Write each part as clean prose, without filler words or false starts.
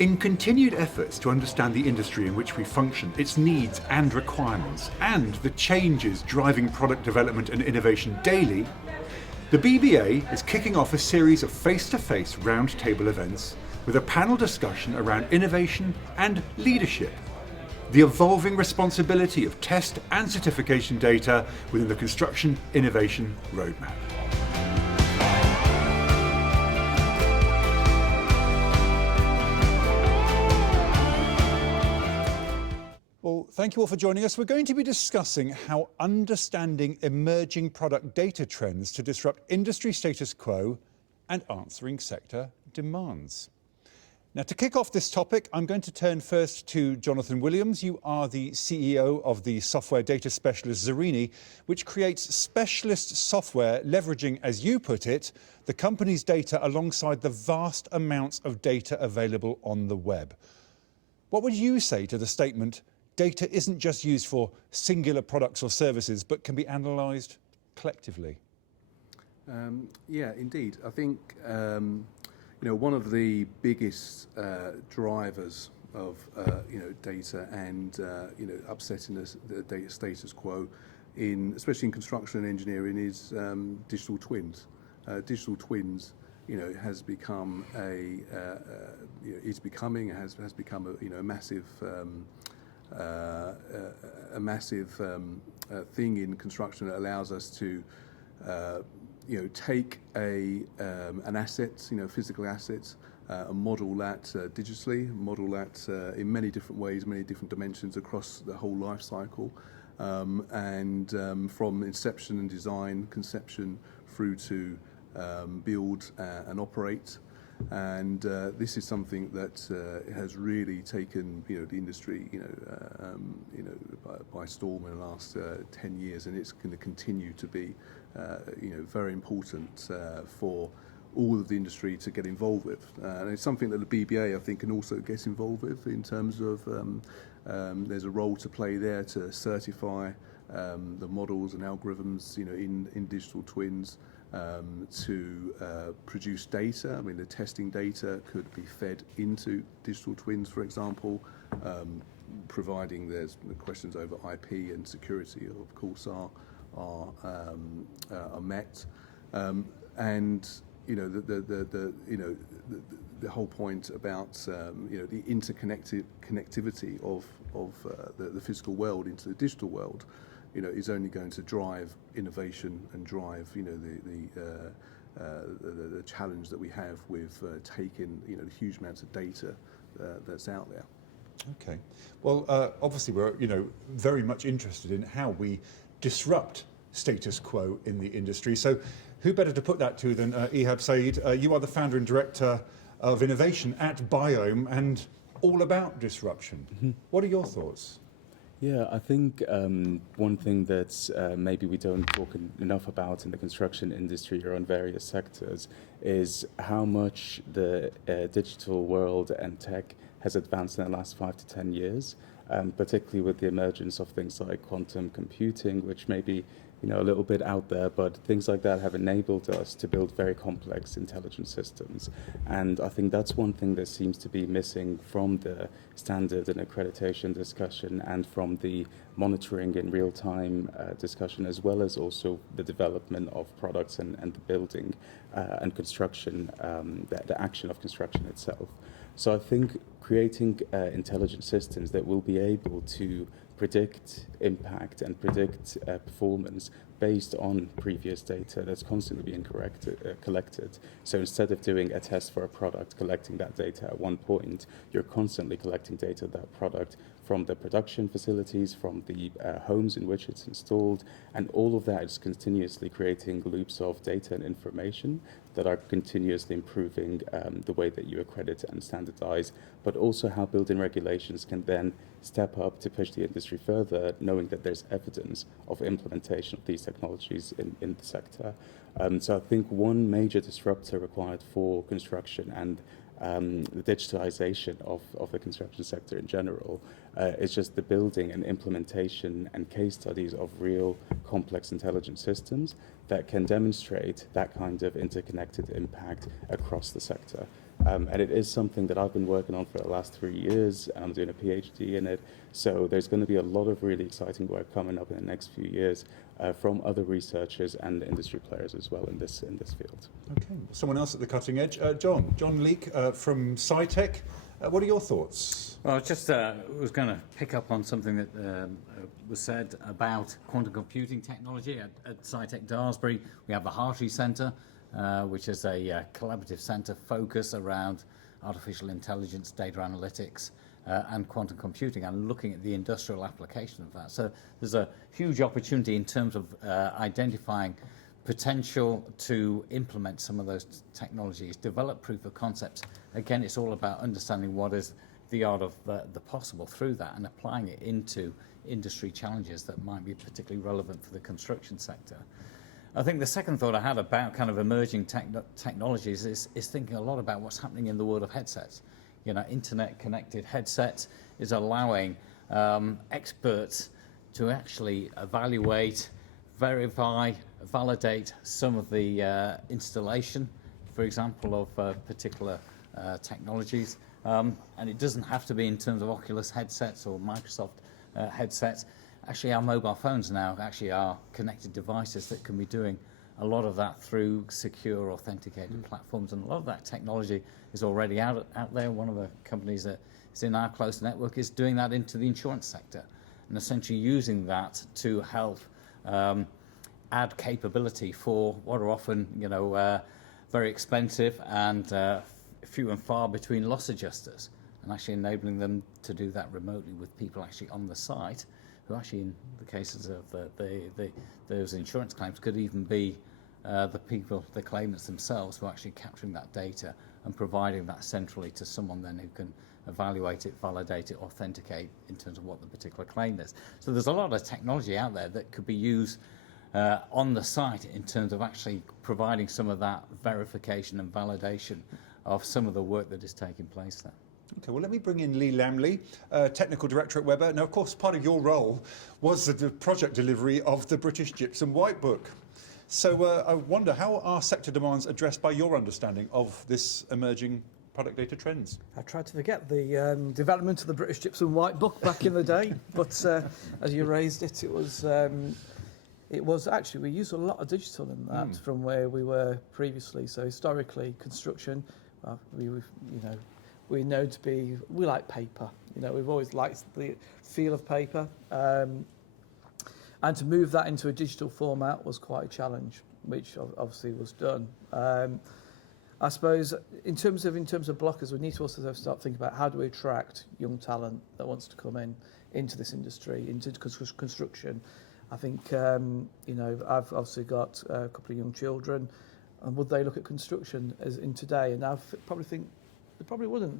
In continued efforts to understand the industry in which we function, its needs and requirements, and the changes driving product development and innovation daily, the BBA is kicking off a series of face-to-face roundtable events with a panel discussion around innovation and leadership, the evolving responsibility of test and certification data within the construction innovation roadmap. Well, thank you all for joining us. We're going to be discussing how understanding emerging product data trends to disrupt industry status quo and answering sector demands. Now, to kick off this topic, I'm going to turn first to Jonathan Williams. You are the CEO of the software data specialist Zerini, which creates specialist software leveraging, as you put it, the company's data alongside the vast amounts of data available on the web. What would you say to the statement, data isn't just used for singular products or services, but can be analysed collectively? Yeah, indeed. I think one of the biggest drivers of data and upsetting the data status quo, especially in construction and engineering, is digital twins. Digital twins, has become has become a massive. A massive thing in construction that allows us to, take an asset, physical assets, and model that digitally, model that in many different ways, many different dimensions across the whole life cycle, and from inception and design, conception, through to build and operate. And this is something that has really taken the industry by storm in the last 10 years, and it's going to continue to be very important for all of the industry to get involved with. And it's something that the BBA, I think, can also get involved with in terms of there's a role to play there to certify the models and algorithms in digital twins. To produce data. I mean, the testing data could be fed into digital twins, for example, providing there's questions over IP and security, of course, are met. And the whole point about the connectivity of the physical world into the digital world. Is only going to drive innovation and drive, the challenge that we have with taking, the huge amounts of data that's out there. Okay. Well, obviously we're, very much interested in how we disrupt status quo in the industry. So who better to put that to than Ehab Saeed? You are the founder and director of innovation at Biome and all about disruption. Mm-hmm. What are your thoughts? Yeah, I think one thing that maybe we don't talk enough about in the construction industry or on various sectors is how much the digital world and tech has advanced in the last 5 to 10 years, particularly with the emergence of things like quantum computing, which may be a little bit out there, but things like that have enabled us to build very complex intelligent systems. And I think that's one thing that seems to be missing from the standard and accreditation discussion and from the monitoring in real-time discussion, as well as also the development of products and the building and construction, the action of construction itself. So I think creating intelligent systems that will be able to predict impact and predict performance based on previous data that's constantly being collected. So instead of doing a test for a product, collecting that data at one point, you're constantly collecting data of that product from the production facilities, from the homes in which it's installed, and all of that is continuously creating loops of data and information that are continuously improving the way that you accredit and standardize, but also how building regulations can then step up to push the industry further, knowing that there's evidence of implementation of these technologies in the sector. So I think one major disruptor required for construction and the digitalization of the construction sector in general is just the building and implementation and case studies of real complex intelligent systems that can demonstrate that kind of interconnected impact across the sector. And it is something that I've been working on for the last 3 years. I'm doing a PhD in it. So there's going to be a lot of really exciting work coming up in the next few years from other researchers and industry players as well in this field. Okay, someone else at the cutting edge. John Leake from SciTech. What are your thoughts? Well, I just was going to pick up on something that was said about quantum computing technology at SciTech Daresbury. We have the Hartree Centre, which is a collaborative centre focused around artificial intelligence, data analytics, and quantum computing, and looking at the industrial application of that. So there's a huge opportunity in terms of identifying potential to implement some of those technologies, develop proof of concepts. Again, it's all about understanding what is the art of the possible through that and applying it into industry challenges that might be particularly relevant for the construction sector. I think the second thought I had about kind of emerging technologies is thinking a lot about what's happening in the world of headsets. You know, internet-connected headsets is allowing experts to actually evaluate, verify, validate some of the installation, for example, of particular technologies. And it doesn't have to be in terms of Oculus headsets or Microsoft headsets. Actually, our mobile phones now actually are connected devices that can be doing a lot of that through secure, authenticated platforms. And a lot of that technology is already out there. One of the companies that is in our close network is doing that into the insurance sector and essentially using that to help add capability for what are often, very expensive and few and far between loss adjusters, and actually enabling them to do that remotely with people actually on the site, who actually, in the cases of those insurance claims, could even be the claimants themselves, who are actually capturing that data and providing that centrally to someone then who can evaluate it, validate it, authenticate in terms of what the particular claim is. So there's a lot of technology out there that could be used on the site in terms of actually providing some of that verification and validation of some of the work that is taking place there. Okay, well, let me bring in Lee Lamley, Technical Director at Weber. Now, of course, part of your role was the project delivery of the British Gypsum White Book. So I wonder, how are sector demands addressed by your understanding of this emerging product data trends? I tried to forget the development of the British Gypsum White Book back in the day, but as you raised it, it was actually, we used a lot of digital in that from where we were previously. So historically, construction, we know we like paper. We've always liked the feel of paper. And to move that into a digital format was quite a challenge, which obviously was done. I suppose in terms of blockers, we need to also start thinking about how do we attract young talent that wants to come into this industry, into construction. I think, I've obviously got a couple of young children, and would they look at construction as in today? And I probably think they probably wouldn't.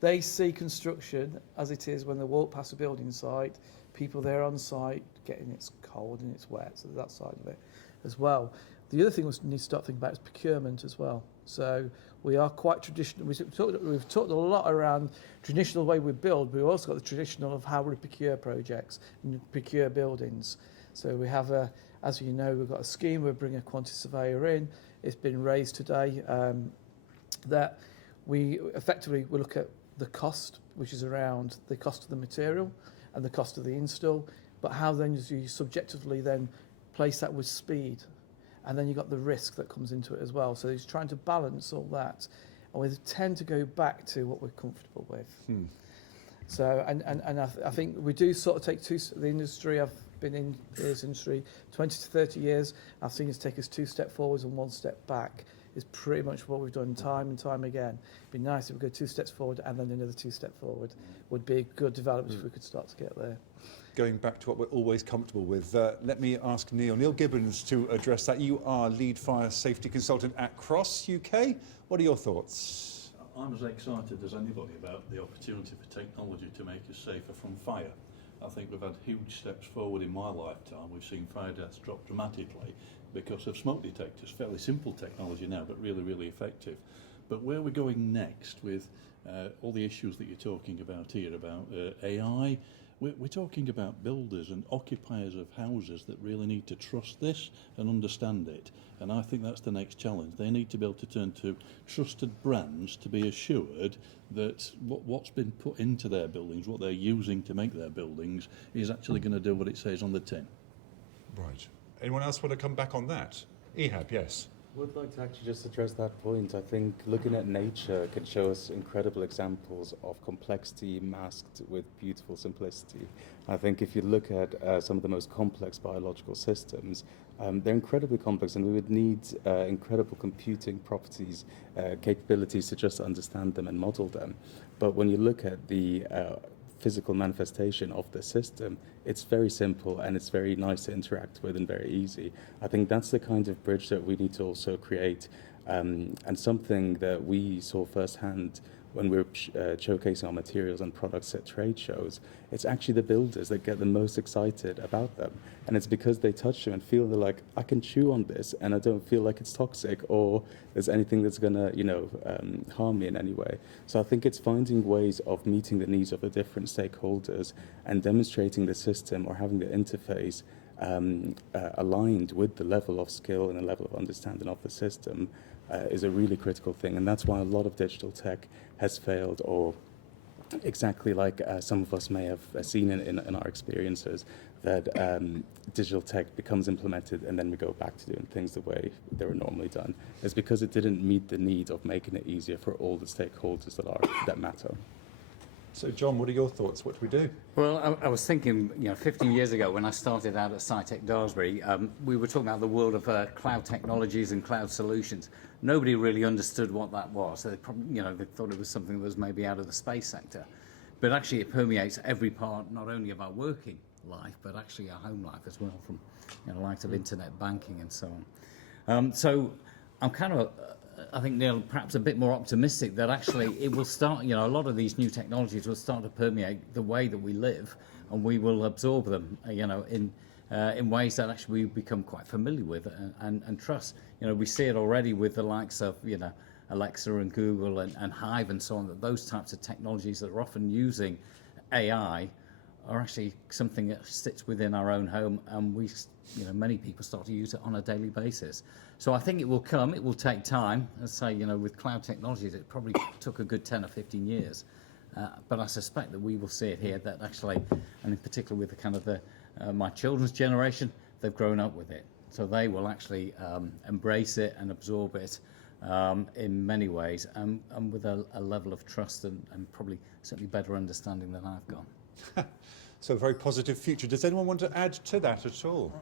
They see construction as it is when they walk past a building site, people there on site, getting it's cold and it's wet, so that side of it as well. The other thing we need to start thinking about is procurement as well. So we are quite traditional. We've talked a lot around traditional way we build, but we've also got the traditional of how we procure projects and procure buildings. So we have as you know, we've got a scheme. We're bringing a quantity surveyor in. It's been raised today that we look at the cost, which is around the cost of the material and the cost of the install, but how then do you subjectively then place that with speed? And then you've got the risk that comes into it as well. So he's trying to balance all that. And we tend to go back to what we're comfortable with. So, and I think we do sort of take the industry, I've been in this industry 20 to 30 years. I've seen us take us 2 steps forwards and 1 step back. Is pretty much what we've done time and time again. It'd be nice if we go 2 steps forward and then another 2 steps forward. Would be a good development if we could start to get there. Going back to what we're always comfortable with, let me ask Neil Gibbons to address that. You are lead fire safety consultant at Cross UK. What are your thoughts? I'm as excited as anybody about the opportunity for technology to make us safer from fire. I think we've had huge steps forward in my lifetime. We've seen fire deaths drop dramatically because of smoke detectors. Fairly simple technology now, but really, really effective. But where we're going next with all the issues that you're talking about here, about AI, we're talking about builders and occupiers of houses that really need to trust this and understand it. And I think that's the next challenge. They need to be able to turn to trusted brands to be assured that what's been put into their buildings, what they're using to make their buildings, is actually going to do what it says on the tin. Right. Anyone else want to come back on that? Ehab, yes. I would like to actually just address that point. I think looking at nature can show us incredible examples of complexity masked with beautiful simplicity. I think if you look at some of the most complex biological systems, they're incredibly complex, and we would need incredible computing properties, capabilities to just understand them and model them. But when you look at the physical manifestation of the system, it's very simple and it's very nice to interact with and very easy. I think that's the kind of bridge that we need to also create, and something that we saw firsthand when we were showcasing our materials and products at trade shows. It's actually the builders that get the most excited about them, and it's because they touch them and feel they're like, I can chew on this and I don't feel like it's toxic or there's anything that's gonna harm me in any way. So I think it's finding ways of meeting the needs of the different stakeholders and demonstrating the system or having the interface aligned with the level of skill and the level of understanding of the system is a really critical thing. And that's why a lot of digital tech has failed, or exactly like some of us may have seen in our experiences, that digital tech becomes implemented and then we go back to doing things the way they were normally done. It's because it didn't meet the need of making it easier for all the stakeholders that matter. So, John, what are your thoughts? What do we do? Well, I was thinking, 15 years ago when I started out at SciTech Daresbury, we were talking about the world of cloud technologies and cloud solutions. Nobody really understood what that was. They probably, they thought it was something that was maybe out of the space sector. But actually it permeates every part, not only of our working life, but actually our home life as well, from the likes of internet banking and so on. So I'm kind of, I think, Neil, perhaps a bit more optimistic that actually it will start, a lot of these new technologies will start to permeate the way that we live, and we will absorb them, in ways that actually we become quite familiar with and trust. We see it already with the likes of, Alexa and Google and Hive and so on, that those types of technologies that are often using AI are actually something that sits within our own home, and we, many people start to use it on a daily basis. So I think it will come. It will take time. As I say, with cloud technologies, it probably took a good 10 or 15 years. But I suspect that we will see it here, that actually, and in particular with the kind of my children's generation, they've grown up with it. So they will actually embrace it and absorb it in many ways, and with a level of trust and probably certainly better understanding than I've got. So a very positive future. Does anyone want to add to that at all?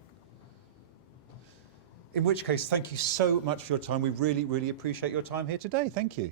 In which case, thank you so much for your time. We really, really appreciate your time here today. Thank you.